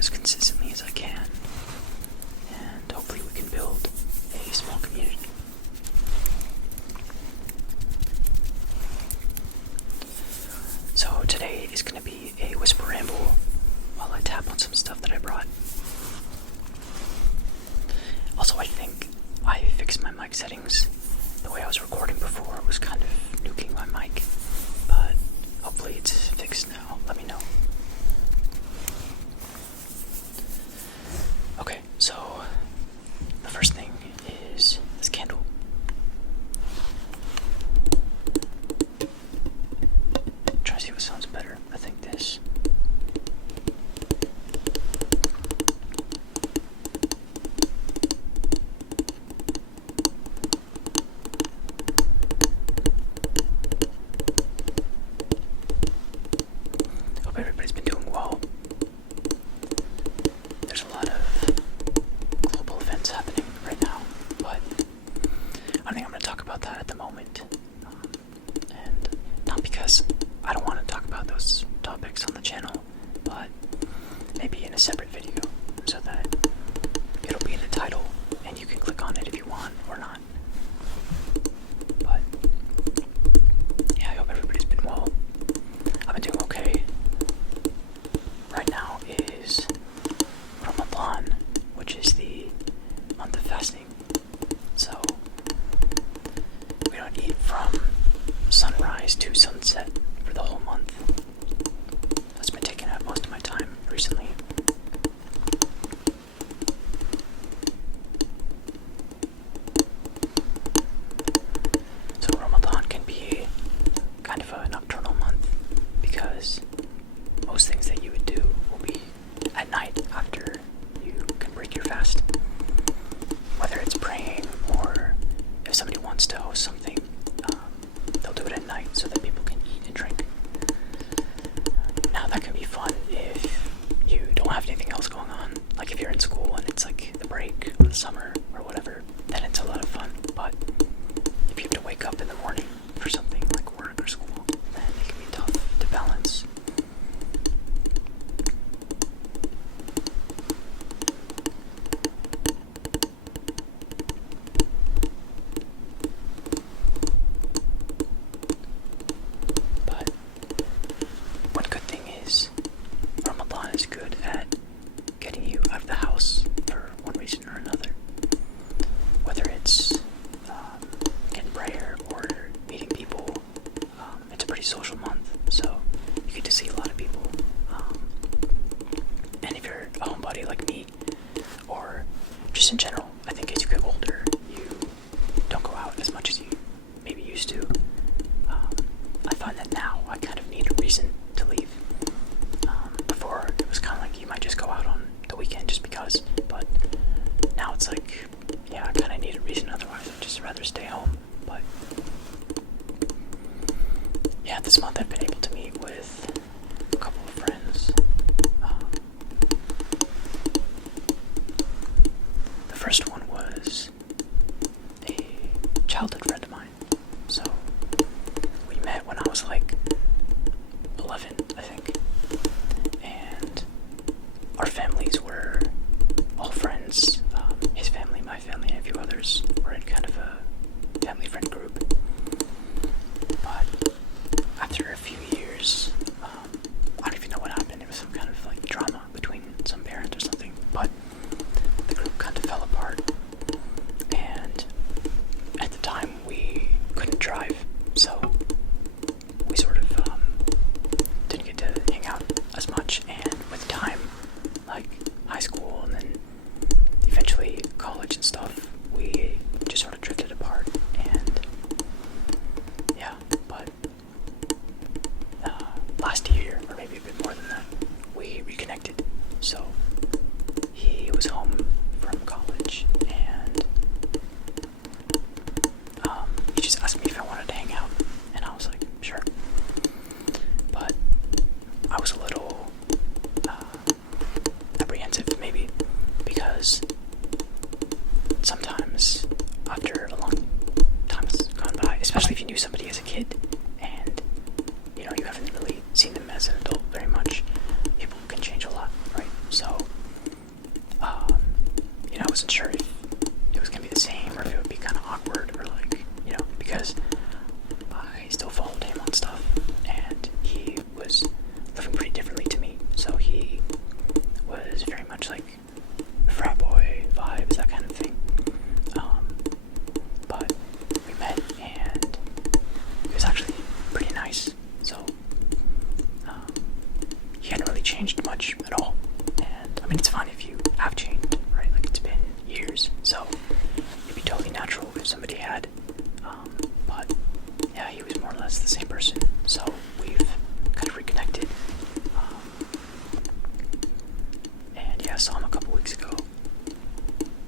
as consistently as I can, and hopefully we can build a small community. So today is going to be a whisper ramble while I tap on some stuff that I brought. Also, I think I fixed my mic settings. The way I was recording before was kind of nuking my mic, but hopefully it's fixed now. Let me know. Okay, so the first thing is this candle. Try to see what sounds better. I think this. Hope everybody's been doing well. There's a lot of global events happening right now, but I think I'm going to talk about that at the moment. And not because I don't want to talk about those topics on the channel, but maybe in a separate video so that it'll be in the title and you can click on it if you want or not. But yeah, I hope everybody's been well. I've been doing okay. Right now is Ramadan, which is the month of fasting. So we don't eat from sunrise to sunset for the whole month. That's been taking up most of my time recently. So Ramadan can be kind of a nocturnal month because most things that you would do will be at night after you can break your fast. Whether it's praying or if somebody wants to host something, they'll do it at night so that people can eat and drink. Now that can be fun if you don't have anything else going on. Like if you're in school and it's like the break or the summer or whatever, then it's a lot of fun. But if you have to wake up in the morning for something like work or school, then it can be tough to balance. But one good thing is Ramadan is good at getting you out of the house for one reason or another. Whether it's getting prayer or meeting people, it's a pretty social month, so you get to see a lot of people. And if you're a homebody like me, or just in general, I think as you get older, you don't go out as much as you maybe used to. I find that now I kind of need a reason to leave. Before it was kind of like you might just go out on the weekend just because, but now it's like, yeah, I kind of need a reason, otherwise I'd just rather stay home. But yeah, this month I've been able to meet with a couple of friends. The first one was a childhood friend of mine. So we met when I was like 11, I think. And our families were all friends. His family, my family, and a few others were in kind of a family friend group. But after a few years, I don't even know what happened. It was some kind of like drama between some parents or something. But the group kind of fell apart. And at the time, we couldn't drive, so we sort of didn't get to hang out as much. And with time, like high school and then eventually college and stuff, we just sort of drifted apart. And yeah, but last year, or maybe a bit more than that, we reconnected. So he was home from college, and he just asked me if I wanted to hang out, and I was like, sure. But I was a little apprehensive, maybe, because some saw him a couple weeks ago,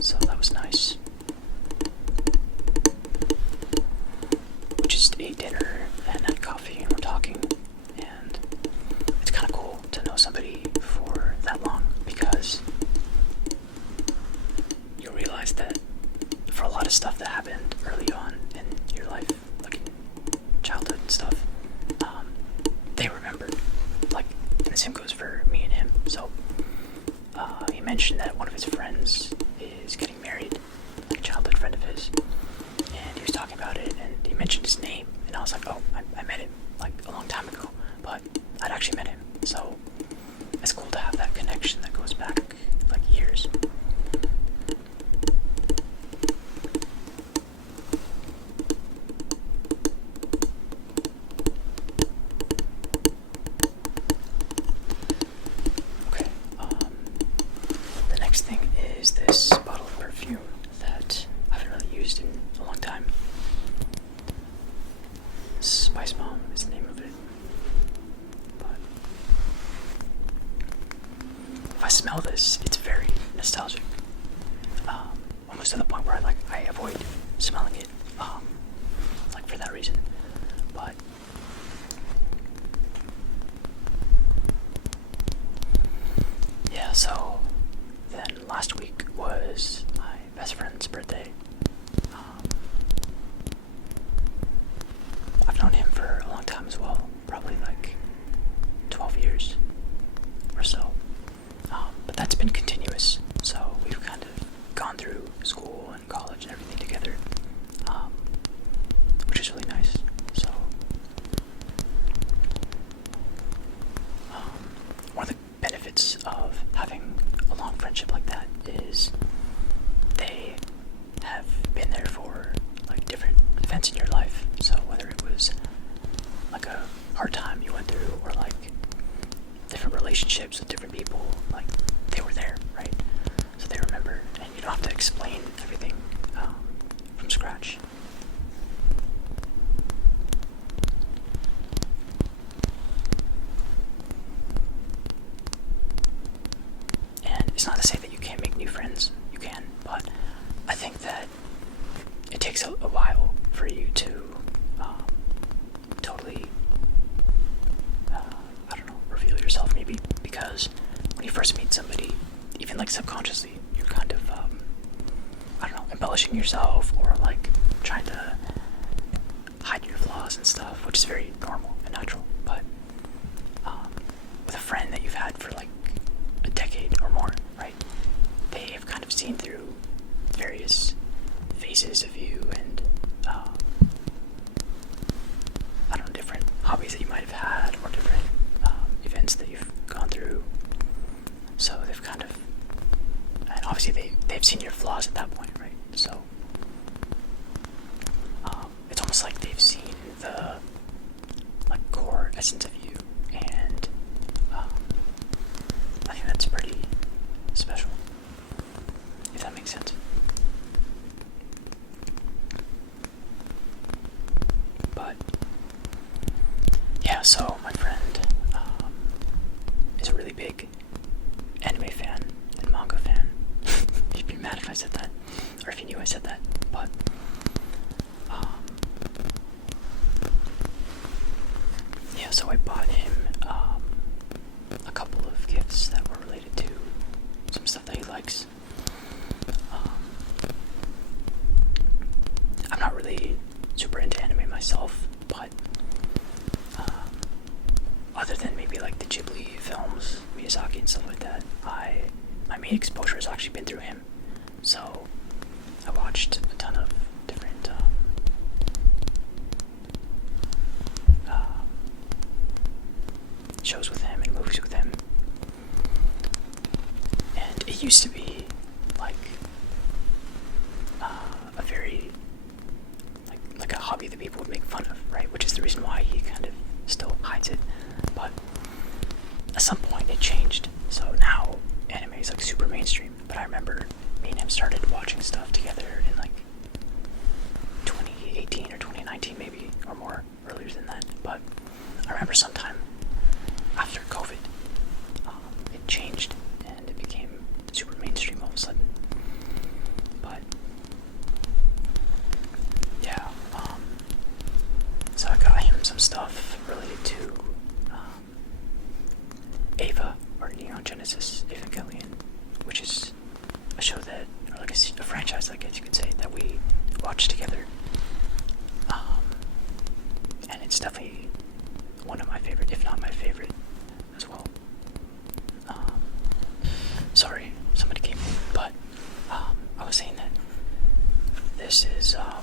so that was nice. We just ate dinner and had coffee and we're talking, and it's kind of cool to know somebody for that long, because you realize that for a lot of stuff that happened early on in your life, like in childhood and stuff, they remembered. Like, and the same goes for me and him. So he mentioned that one of his friends is getting married, like a childhood friend of his, and he was talking about it, and he mentioned his name, and I was like, oh, I met him like a long time ago, but I'd actually met him. So it's cool to have that connection that goes back like years. The next thing is this bottle of perfume that I haven't really used in a long time. Spice Bomb is the name of it. But if I smell this, it's very nostalgic. Almost to the point where I avoid smelling it, like for that reason. But yeah, so then last week was my best friend's birthday. I've known him for a long time as well, probably like 12 years or so. But that's been continuous, so we've kind of gone through school and college and everything together, which is really nice. So one of the benefits of having a long friendship like that is they have been there for like different events in your life. So whether it was like a hard time you went through, or like different relationships with different people, like they were there, right? So they remember, and you don't have to explain everything from scratch. And it's not to say that you can't make new friends. You can, but I think that it takes a while for you to totally, I don't know, reveal yourself, maybe, because when you first meet somebody, even like subconsciously, you're kind of, I don't know, embellishing yourself, or like trying to hide your flaws and stuff, which is very normal and natural. But with a friend that you've had for like a decade or more, right, they have kind of seen through various phases of you, and I don't know, different hobbies that you might have had, or different events that you've gone through. So they've kind of, and obviously they've seen your flaws at that point, right? So it's almost like they've seen the like core essence of you, and I think that's pretty special, if that makes sense. But yeah, so my friend is a really big anime fan and manga fan. He'd be mad if I said that, or if he knew I said that. But yeah, so I bought him a couple of gifts that were related to some stuff that he likes. I'm not really super into anime myself, but other than maybe like the Ghibli films, Miyazaki and stuff like that, my main exposure has actually been through him. So I watched a ton of different shows with him and movies with him, and it used to be like a very like a hobby that people would make fun of, right? Which is the reason why he kind of still hides it. But at some point it changed, so now anime is like super mainstream. But I remember me and him started watching stuff together in like 2018 or 2019 maybe, or more, earlier than that. But I remember sometime after COVID, it changed and it became Genesis Evangelion, which is a show that, or like a franchise, I guess you could say, that we watched together. And it's definitely one of my favorite, if not my favorite, as well. Sorry, somebody came in, but I was saying that this is a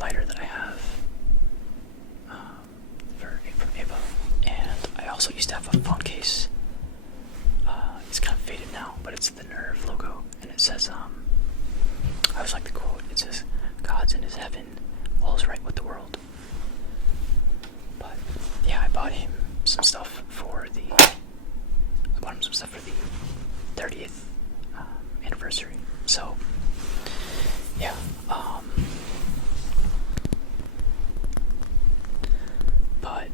lighter that I have from Ava, and I also used to have a phone case. It's kind of faded now, but it's the Nerve logo, and it says, I always like the quote, it says, "God's in his heaven, all's right with the world." But yeah, I bought him some stuff for the 30th anniversary. So yeah, but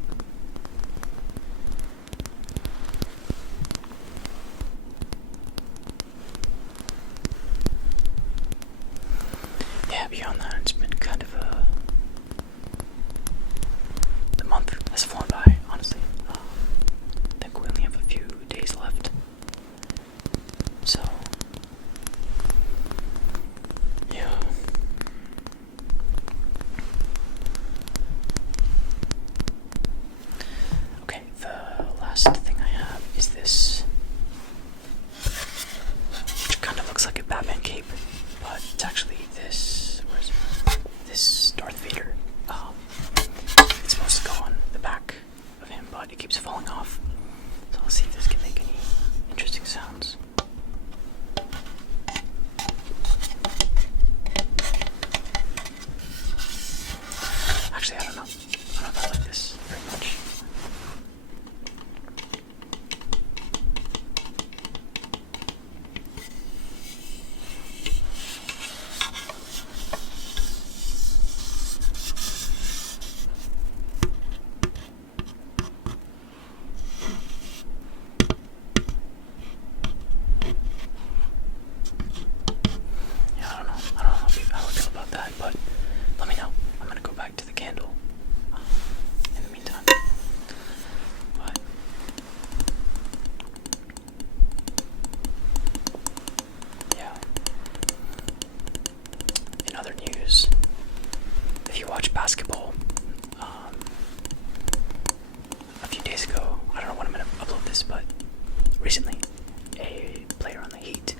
yeah, beyond that, it's been kind of the month has flown by, honestly. I think we only have a few days left. So yeah. Okay, the last thing I have is this, which kind of looks like a Batman cape, but it's actually this, where is it? This Darth Vader. It's supposed to go on the back of him, but it keeps falling off. So I'll see if this can make any interesting sounds. Actually, I don't know. I don't know if I like this very much. Yeah, I don't know how I feel about that, but let me know. I'm gonna go back to the candle in the meantime. But yeah. In other news, if you watch basketball, a few days ago, I don't know when I'm gonna upload this, but recently, a player on the Heat,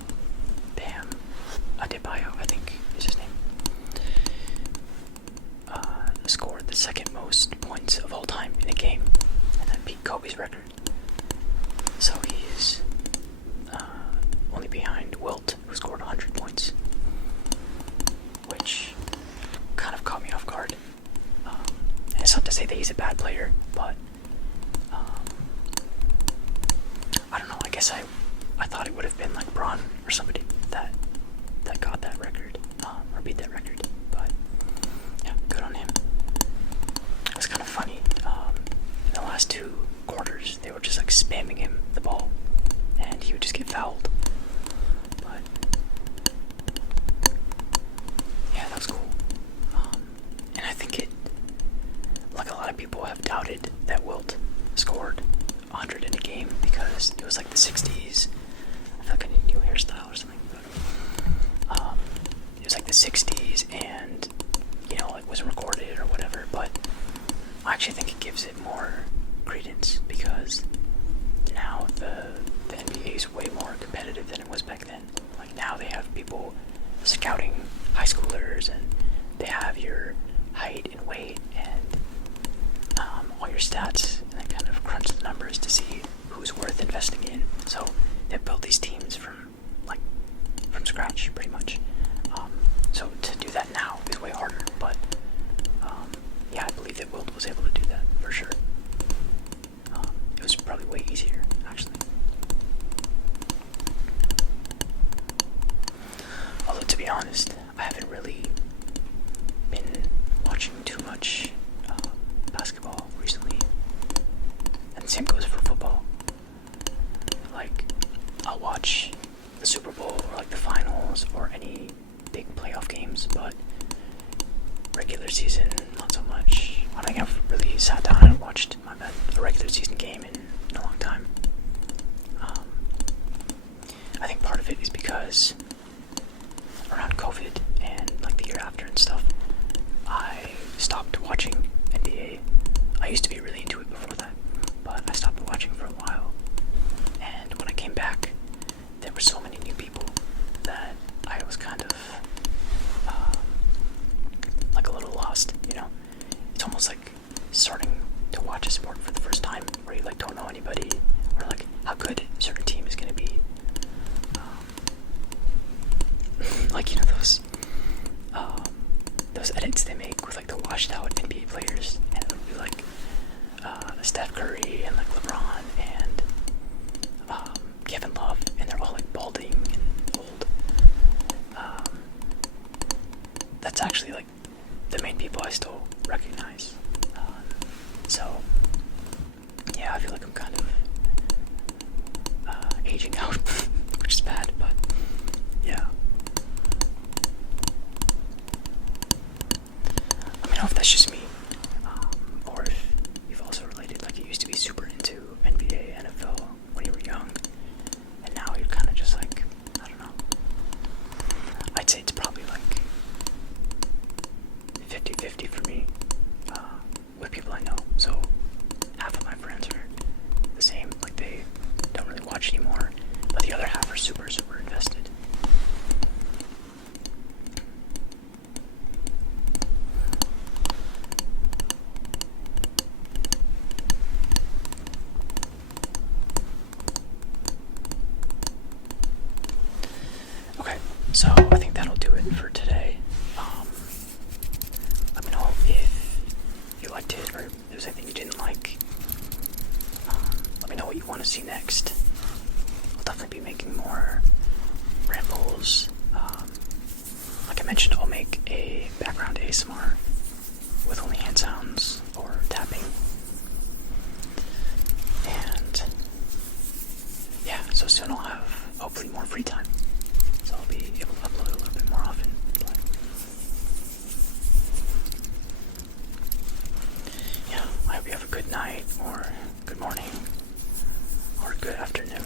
Bam Adebayo, I think is his name, scored the second most points of all time in a game, and that beat Kobe's record. So he's only behind Wilt, who scored 100 points, which kind of caught me off guard. And it's not to say that he's a bad player, but I don't know, I guess I thought it would have been like Braun or somebody that got that record, or beat that record, but yeah, good on him. It was kind of funny, in the last 2 quarters, they were just like spamming him the ball, and he would just get fouled, but yeah, that was cool. And I think like a lot of people have doubted that Wilt scored 100 in a game because it was like the 60s. I feel like I need a new hairstyle or something, but it was like the 60s, and it wasn't recorded or whatever, but I actually think it gives it more credence because now the NBA is way more competitive than it was back then. Like now they have people scouting high schoolers, and they have your height and weight and all your stats, and they kind of crunch the numbers to see who's worth investing in. So they built these teams from scratch, pretty much. So to do that now is way harder, but yeah, I believe that Wilt was able to do that for sure. It was probably way easier, actually. Although, to be honest, I haven't really been watching too much basketball recently, and the same goes for football. Like, I'll watch the Super Bowl or like the finals or any big playoff games, but regular season, not so much. I don't think I've really sat down and watched a regular season game in a long time. was around COVID and like the year after and stuff, I stopped watching NBA. I used to be really into it before that, but I stopped watching for a while. And when I came back, there were so many new people that I was kind of like a little lost, you know? It's almost like starting to watch a sport for the first time where you like don't know anybody or like how good a certain team is going to be. Like, you know, those edits they make with like the washed out NBA players, and it'll be like Steph Curry and like LeBron and Kevin Love, and they're all like balding and old. That's actually like the main people I still recognize. So yeah, I feel like I'm kind of aging out, which is bad, but yeah. Let me know if that's just me, or if you've also related. Like, you used to be super into NBA, NFL when you were young, and now you're kind of just like, I don't know. I'd say it's probably like 50-50 for me, with people I know. So half of my friends are the same, like they don't really watch anymore, but the other half are super, super invested. Okay, so I think that'll do it for today. Let me know if you liked it or if there's anything you didn't like. Let me know what you want to see next. I'll definitely be making more rambles. Like I mentioned, I'll make a background ASMR with only hand sounds or tapping. And yeah, so soon I'll have hopefully more free time. So I'll be able to upload a little bit more often. But yeah, I hope you have a good night or good morning or good afternoon.